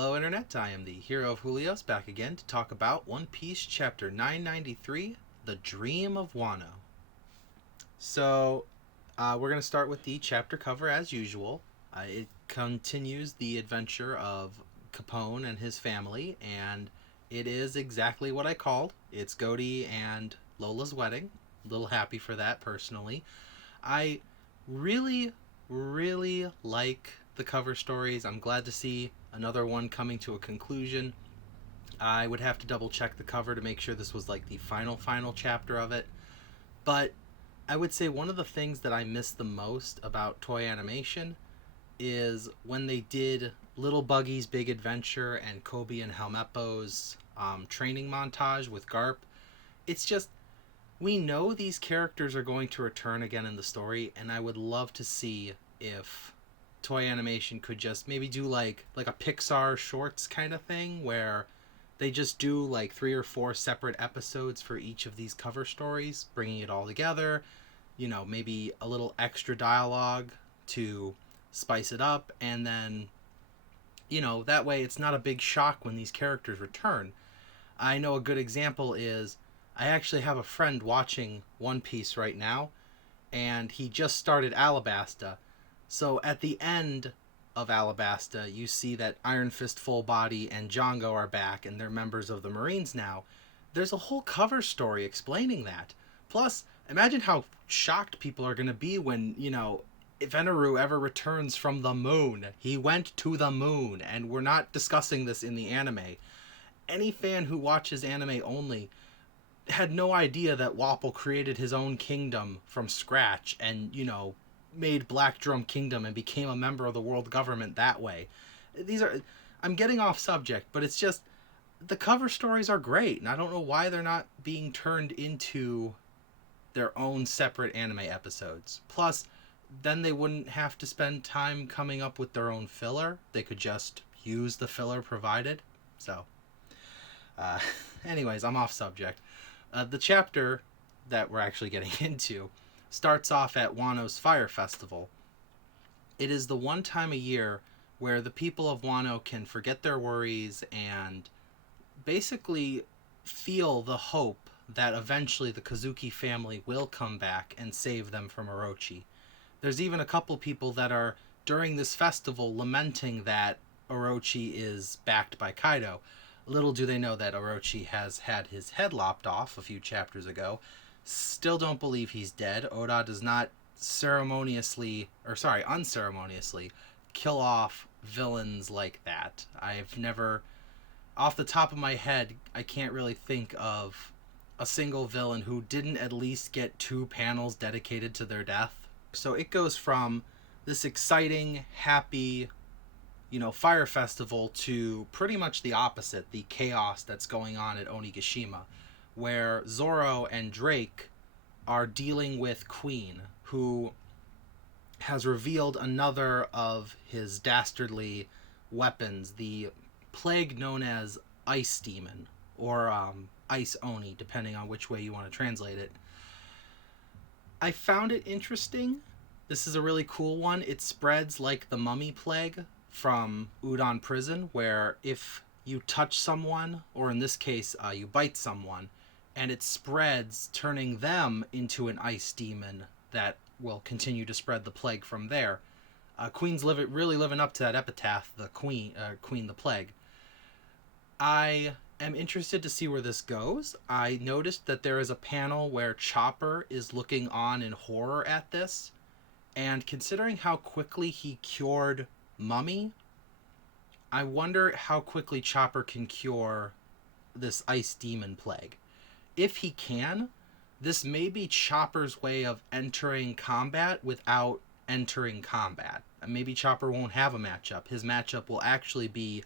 Hello Internet, I am the hero of Julios, back again to talk about One Piece Chapter 993, The Dream of Wano. So, we're going to start with the chapter cover as usual. It continues the adventure of Capone and his family, and it is exactly what I called. It's Goaty and Lola's wedding. A little happy for that, personally. I really like the cover stories. I'm glad to see another one coming to a conclusion. I would have to double check the cover to make sure this was like the final chapter of it. But I would say one of the things that I miss the most about toy animation is when they did Little Buggy's Big Adventure and Kobe and Helmeppo's training montage with Garp. It's just, we know these characters are going to return again in the story, and I would love to see if toy animation could just maybe do like a Pixar shorts kind of thing where they just do like 3 or 4 separate episodes for each of these cover stories, bringing it all together, maybe a little extra dialogue to spice it up, and then that way it's not a big shock when these characters return. I know a good example is I actually have a friend watching One Piece right now, and he just started Alabasta. So at the end of Alabasta, you see that Iron Fist Full Body and Django are back, and they're members of the Marines now. There's a whole cover story explaining that. Plus, imagine how shocked people are going to be when, if Venaru ever returns from the moon. He went to the moon, and we're not discussing this in the anime. Any fan who watches anime only had no idea that Wapol created his own kingdom from scratch and, made Black Drum Kingdom and became a member of the world government that way. I'm getting off subject, but it's just, the cover stories are great, and I don't know why they're not being turned into their own separate anime episodes. Plus, then they wouldn't have to spend time coming up with their own filler. They could just use the filler provided. So, anyways, I'm off subject. The chapter that we're actually getting into starts off at Wano's Fire Festival. It is the one time a year where the people of Wano can forget their worries and basically feel the hope that eventually the Kazuki family will come back and save them from Orochi. There's even a couple people that are, during this festival, lamenting that Orochi is backed by Kaido. Little do they know that Orochi has had his head lopped off a few chapters ago. Still don't believe he's dead. Oda does not unceremoniously kill off villains like that. I've never, off the top of my head, I can't really think of a single villain who didn't at least get 2 panels dedicated to their death. So it goes from this exciting, happy, Fire Festival to pretty much the opposite, the chaos that's going on at Onigashima, where Zoro and Drake are dealing with Queen, who has revealed another of his dastardly weapons, the plague known as Ice Demon, or Ice Oni, depending on which way you want to translate it. I found it interesting. This is a really cool one. It spreads like the Mummy Plague from Udon Prison, where if you touch someone, or in this case, you bite someone, and it spreads, turning them into an ice demon that will continue to spread the plague from there. Queen's really living up to that epitaph, the Queen the Plague. I am interested to see where this goes. I noticed that there is a panel where Chopper is looking on in horror at this, and considering how quickly he cured Mummy, I wonder how quickly Chopper can cure this ice demon plague. If he can, this may be Chopper's way of entering combat without entering combat. Maybe Chopper won't have a matchup. His matchup will actually be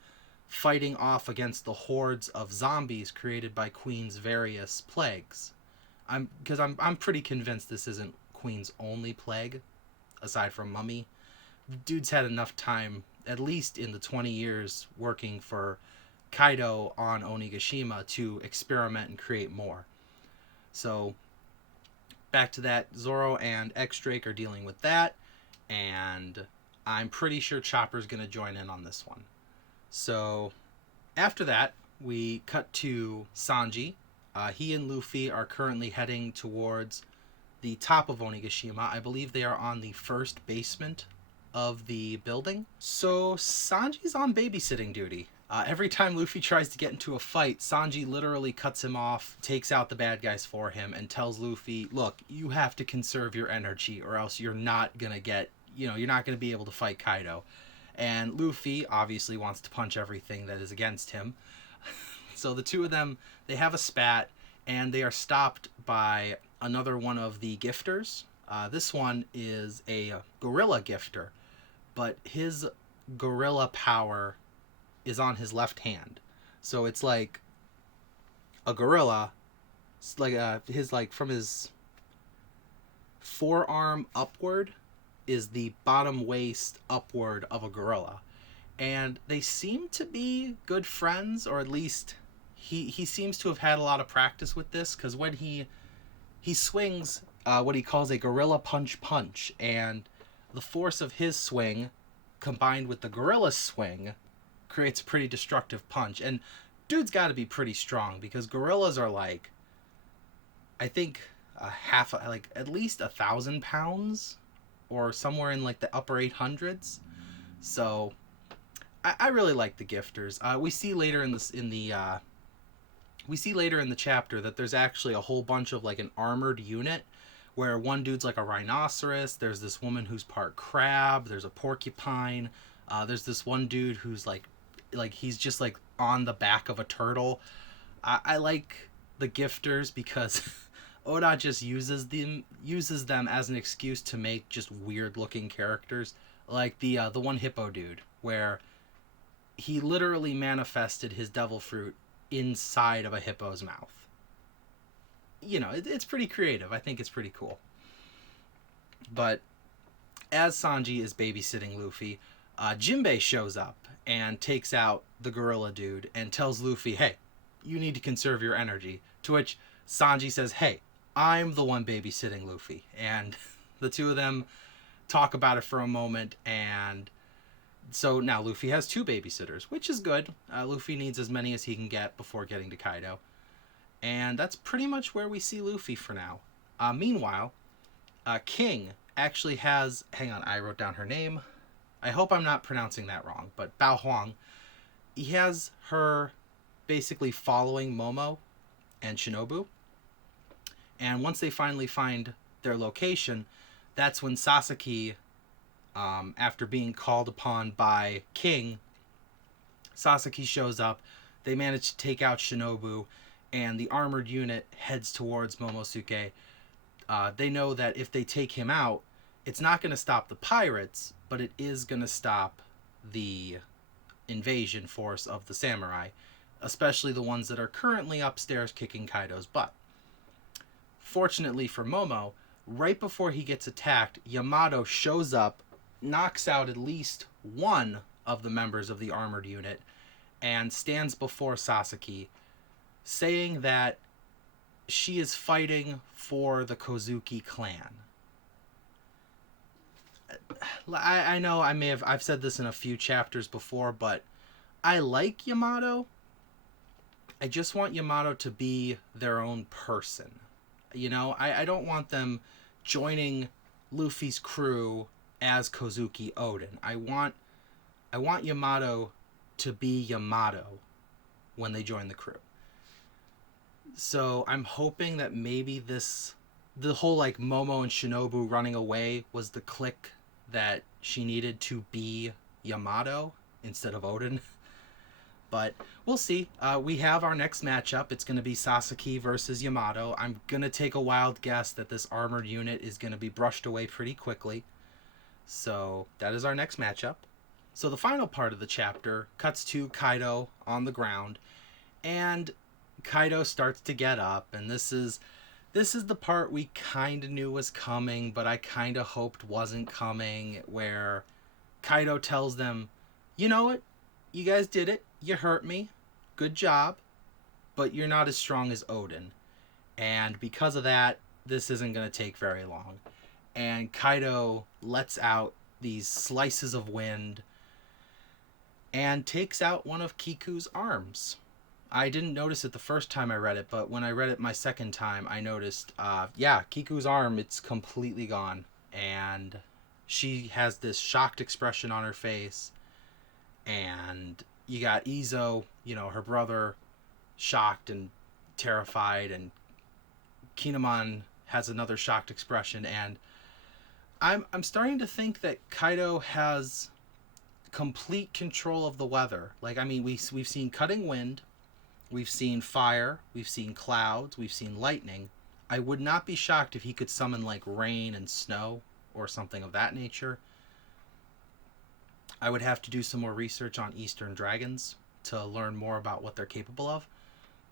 fighting off against the hordes of zombies created by Queen's various plagues. I'm pretty convinced this isn't Queen's only plague, aside from Mummy. Dude's had enough time, at least in the 20 years working for Kaido on Onigashima, to experiment and create more. So, back to that, Zoro and X-Drake are dealing with that, and I'm pretty sure Chopper's going to join in on this one. So after that, we cut to Sanji. He and Luffy are currently heading towards the top of Onigashima. I believe they are on the first basement of the building. So Sanji's on babysitting duty. Every time Luffy tries to get into a fight, Sanji literally cuts him off, takes out the bad guys for him, and tells Luffy, look, you have to conserve your energy or else you're not going to get, you're not going to be able to fight Kaido. And Luffy obviously wants to punch everything that is against him. So the two of them, they have a spat, and they are stopped by another one of the gifters. This one is a gorilla gifter, but his gorilla power is on his left hand. So it's like a gorilla, like from his forearm upward is the bottom waist upward of a gorilla. And they seem to be good friends, or at least he seems to have had a lot of practice with this, because when he swings what he calls a gorilla punch, and the force of his swing combined with the gorilla's swing creates a pretty destructive punch. And dude's got to be pretty strong, because gorillas are like, I think at least 1,000 pounds, or somewhere in like the upper 800s. So I really like the gifters. We see later in the chapter that there's actually a whole bunch of like an armored unit, where one dude's like a rhinoceros, there's this woman who's part crab, there's a porcupine, there's this one dude who's like he's just like on the back of a turtle. I like the gifters because Oda just uses them as an excuse to make just weird looking characters, like the one hippo dude, where he literally manifested his devil fruit inside of a hippo's mouth. It's pretty creative. I think it's pretty cool. But as Sanji is babysitting Luffy, Jinbei shows up and takes out the gorilla dude and tells Luffy, hey, you need to conserve your energy. To which Sanji says, hey, I'm the one babysitting Luffy. And the two of them talk about it for a moment, and so now Luffy has 2 babysitters, which is good. Luffy needs as many as he can get before getting to Kaido. And that's pretty much where we see Luffy for now. Meanwhile, King actually has... Hang on, I wrote down her name. I hope I'm not pronouncing that wrong, but Bao Huang. He has her basically following Momo and Shinobu. And once they finally find their location, that's when Sasaki, after being called upon by King, Sasaki shows up. They manage to take out Shinobu, and the armored unit heads towards Momosuke. They know that if they take him out, it's not going to stop the pirates, but it is going to stop the invasion force of the samurai, especially the ones that are currently upstairs kicking Kaido's butt. Fortunately for Momo, right before he gets attacked, Yamato shows up, knocks out at least one of the members of the armored unit, and stands before Sasaki, saying that she is fighting for the Kozuki clan. I know I've said this in a few chapters before, but I like Yamato. I just want Yamato to be their own person. I don't want them joining Luffy's crew as Kozuki Oden. I want Yamato to be Yamato when they join the crew. So I'm hoping that maybe the whole like Momo and Shinobu running away was the click that she needed to be Yamato instead of Oden. But we'll see. We have our next matchup. It's going to be Sasaki versus Yamato. I'm going to take a wild guess that this armored unit is going to be brushed away pretty quickly. So that is our next matchup. So the final part of the chapter cuts to Kaido on the ground, and Kaido starts to get up, and this is the part we kind of knew was coming, but I kind of hoped wasn't coming, where Kaido tells them, you know what? You guys did it. You hurt me. Good job. But you're not as strong as Oden. And because of that, this isn't going to take very long. And Kaido lets out these slices of wind. and takes out one of Kiku's arms. I didn't notice it the first time I read it, but when I read it my second time, I noticed, yeah, Kiku's arm, it's completely gone. And she has this shocked expression on her face. And you got Izo, her brother, shocked and terrified. And Kinemon has another shocked expression. And I'm starting to think that Kaido has complete control of the weather. Like, I mean, we've seen cutting wind. We've seen fire, we've seen clouds, we've seen lightning. I would not be shocked if he could summon like rain and snow or something of that nature. I would have to do some more research on Eastern dragons to learn more about what they're capable of.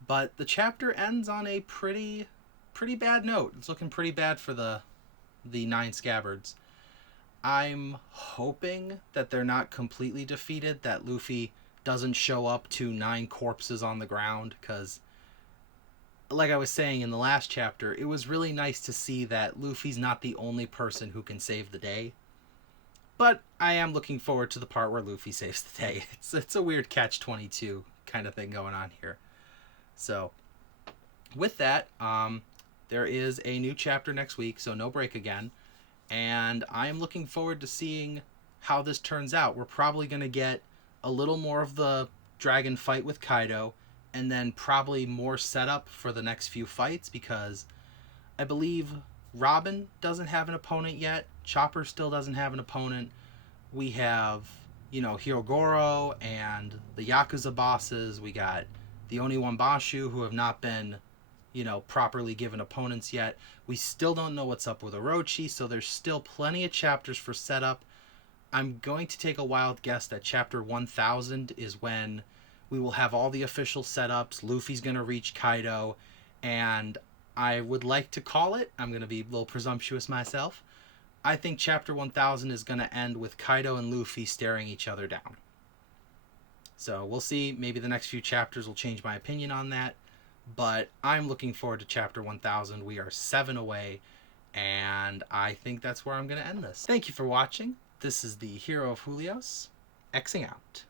But the chapter ends on a pretty bad note. It's looking pretty bad for the 9 Scabards. I'm hoping that they're not completely defeated, that Luffy doesn't show up to 9 corpses on the ground, because like I was saying in the last chapter, it was really nice to see that Luffy's not the only person who can save the day. But I am looking forward to the part where Luffy saves the day. It's a weird catch-22 kind of thing going on here. So with that, there is a new chapter next week, so no break again, and I am looking forward to seeing how this turns out. We're probably going to get a little more of the dragon fight with Kaido, and then probably more setup for the next few fights, because I believe Robin doesn't have an opponent yet. Chopper still doesn't have an opponent. We have, Hirogoro and the Yakuza bosses. We got the Oniwambashu, who have not been, properly given opponents yet. We still don't know what's up with Orochi, so there's still plenty of chapters for setup. I'm going to take a wild guess that chapter 1000 is when we will have all the official setups. Luffy's going to reach Kaido, and I would like to call it, I'm going to be a little presumptuous myself, I think chapter 1000 is going to end with Kaido and Luffy staring each other down. So we'll see. Maybe the next few chapters will change my opinion on that, but I'm looking forward to chapter 1000. We are 7 away, and I think that's where I'm going to end this. Thank you for watching. This is the Hero of Julios, Xing out.